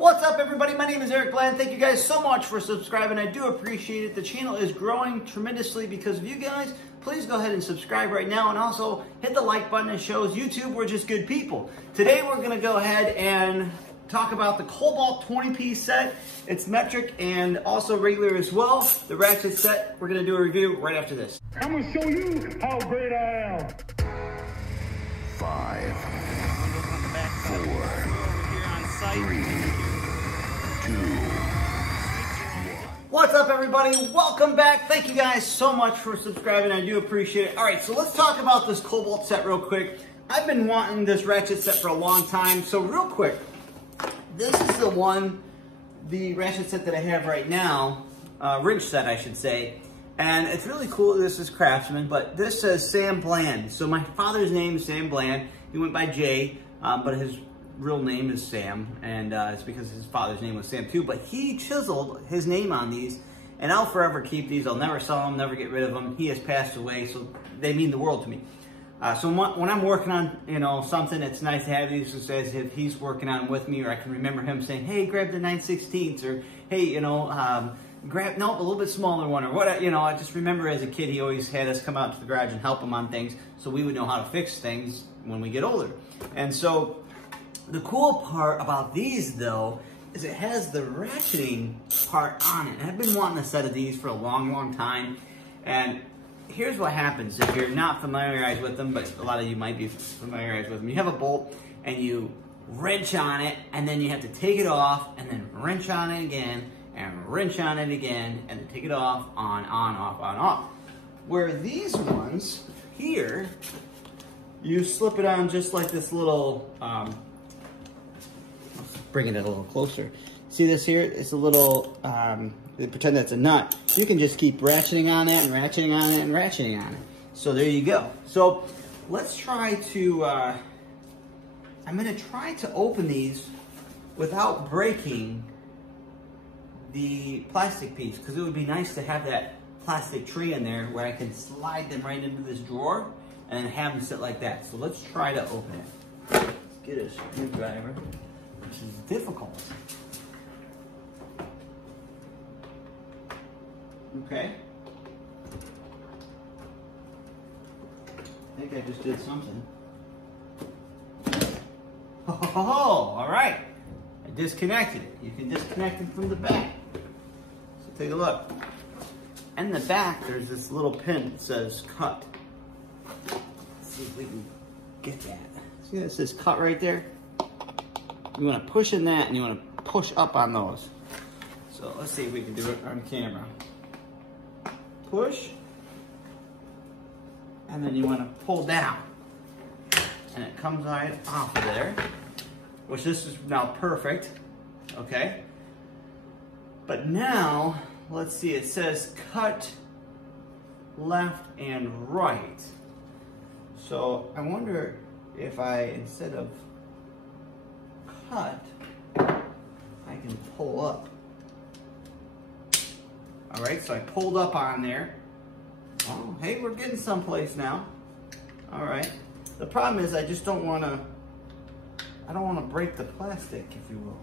What's up, everybody? My name is Eric Bland. Thank you guys so much for subscribing. I do appreciate it. The channel is growing tremendously because of you guys. Please go ahead and subscribe right now, and also hit the like button. It shows YouTube we're just good people. Today we're going to go ahead and talk about the Kobalt 20-piece set. It's metric and also regular as well. The Ratchet set, we're going to do a review right after this. I'm going to show you how great I am. 5, 4, 3, 2, 1. What's up, everybody? Welcome back. Thank you guys so much for subscribing. I do appreciate it. All right, so let's talk about this Kobalt set real quick. I've been wanting this Ratchet set for a long time. So real quick, this is the Ratchet set that I have right now, wrench set, I should say. And it's really cool. This is Craftsman, but this says Sam Bland. So my father's name is Sam Bland. He went by Jay, but his real name is Sam, and it's because his father's name was Sam too. But he chiseled his name on these, and I'll forever keep these. I'll never sell them, never get rid of them. He has passed away, so they mean the world to me. So when I'm working on, something, it's nice to have these as if he's working on with me, or I can remember him saying, hey, grab the 9/16, or hey, grab, nope, a little bit smaller one, or what, I just remember as a kid, he always had us come out to the garage and help him on things, so we would know how to fix things when we get older. And so the cool part about these, though, is it has the ratcheting part on it. And I've been wanting a set of these for a long, long time, and here's what happens if you're not familiarized with them, but a lot of you might be familiarized with them. You have a bolt and you wrench on it, and then you have to take it off, and then wrench on it again, and wrench on it again, and then take it off, on, off, on, off. Where these ones here, you slip it on just like this little, let's bring it a little closer. See this here? It's a little, pretend that's a nut. You can just keep ratcheting on it and ratcheting on it and ratcheting on it. So there you go. So let's try to, I'm gonna try to open these without breaking the plastic piece, because it would be nice to have that plastic tree in there where I can slide them right into this drawer and then have them sit like that. So let's try to open it. Let's get a screwdriver, which is difficult. Okay. I think I just did something. Oh, all right. I disconnected it. You can disconnect it from the back. So take a look. In the back, there's this little pin that says cut. Let's see if we can get that. See that says cut right there? You want to push in that, and you want to push up on those. So let's see if we can do it on camera. Push, and then you want to pull down, and it comes right off of there, which this is now perfect, okay? But now, let's see, it says cut left and right. So I wonder if I, instead of cut, I can pull up. All right, so I pulled up on there. Oh, hey, we're getting someplace now. All right. The problem is I just don't want to, I don't want to break the plastic, if you will.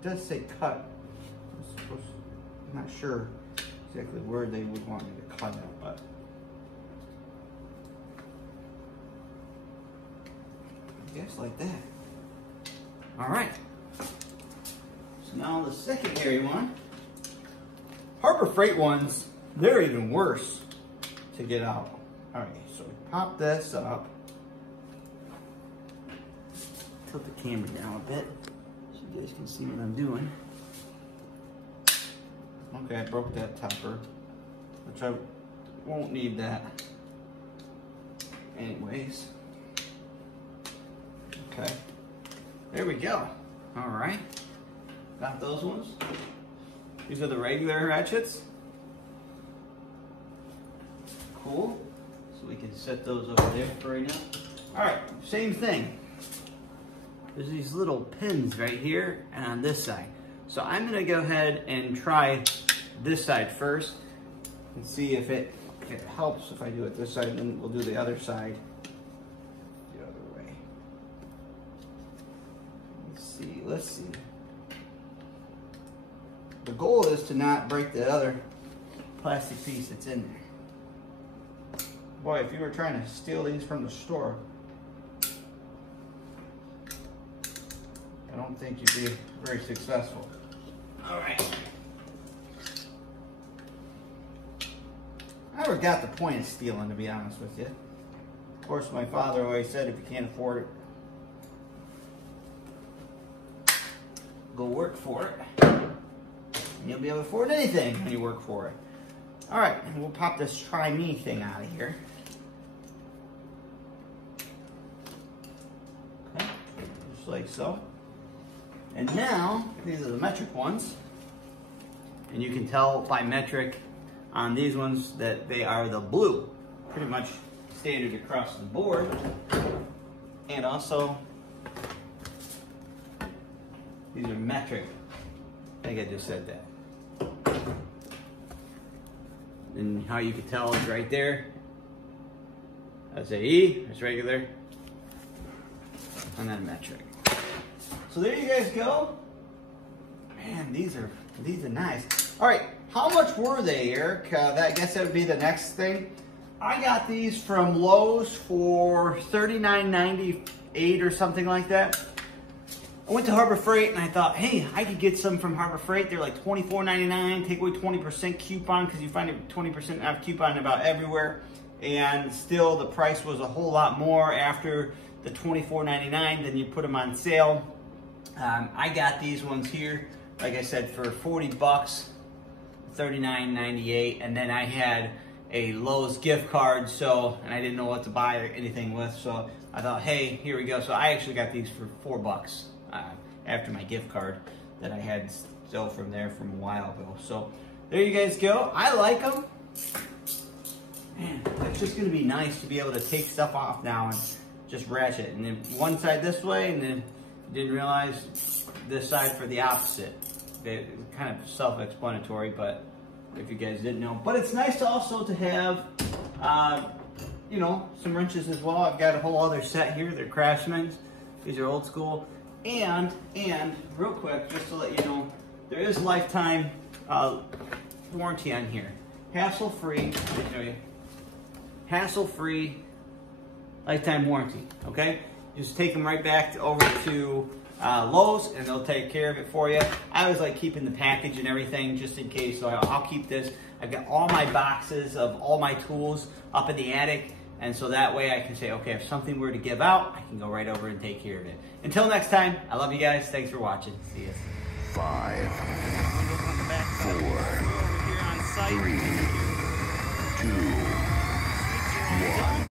It does say cut. I'm not sure exactly where they would want me to cut it, but I guess like that. All right. Now the secondary one, Harbor Freight ones, they're even worse to get out. All right, so we pop this up. Tilt the camera down a bit so you guys can see what I'm doing. Okay, I broke that topper, which I won't need that anyways. Okay, there we go. All right. Got those ones. These are the regular ratchets. Cool. So we can set those over there for right now. All right, same thing. There's these little pins right here and on this side. So I'm gonna go ahead and try this side first and see if it helps if I do it this side, and then we'll do the other side the other way. let's see. The goal is to not break the other plastic piece that's in there. Boy, if you were trying to steal these from the store, I don't think you'd be very successful. All right. I never got the point of stealing, to be honest with you. Of course, my father always said, if you can't afford it, go work for it. And you'll be able to afford anything when you work for it. All right, and we'll pop this Try Me thing out of here. Okay, just like so. And now, these are the metric ones. And you can tell by metric on these ones that they are the blue. Pretty much standard across the board. And also, these are metric. I think I just said that. And how you can tell is right there. SAE, it's regular. And then metric. So there you guys go. Man, these are nice. All right, how much were they, Eric? I guess that would be the next thing. I got these from Lowe's for $39.98 or something like that. I went to Harbor Freight and I thought, hey, I could get some from Harbor Freight. They're like $24.99, take away 20% coupon, because you find a 20% off coupon about everywhere. And still the price was a whole lot more after the $24.99 than you put them on sale. I got these ones here, like I said, for 40 bucks, $39.98, and then I had a Lowe's gift card, and I didn't know what to buy or anything with, so I thought, hey, here we go. So I actually got these for 4 bucks after my gift card that I had still from there from a while ago. So there you guys go. I like them. Man, it's just gonna be nice to be able to take stuff off now and just ratchet. And then one side this way, and then didn't realize this side for the opposite. It's kind of self-explanatory, but if you guys didn't know. But it's nice to also to have, you know, some wrenches as well. I've got a whole other set here. They're Craftsman's. These are old school. And real quick, just to let you know, there is lifetime warranty on here. Hassle-free. Let me show you. Hassle-free lifetime warranty. Okay. Just take them right back over to Lowe's, and they'll take care of it for you. I always like keeping the package and everything just in case, so I'll keep this. I've got all my boxes of all my tools up in the attic, and so that way I can say, okay, if something were to give out, I can go right over and take care of it. Until next time, I love you guys. Thanks for watching. See you. 5, 4, 3,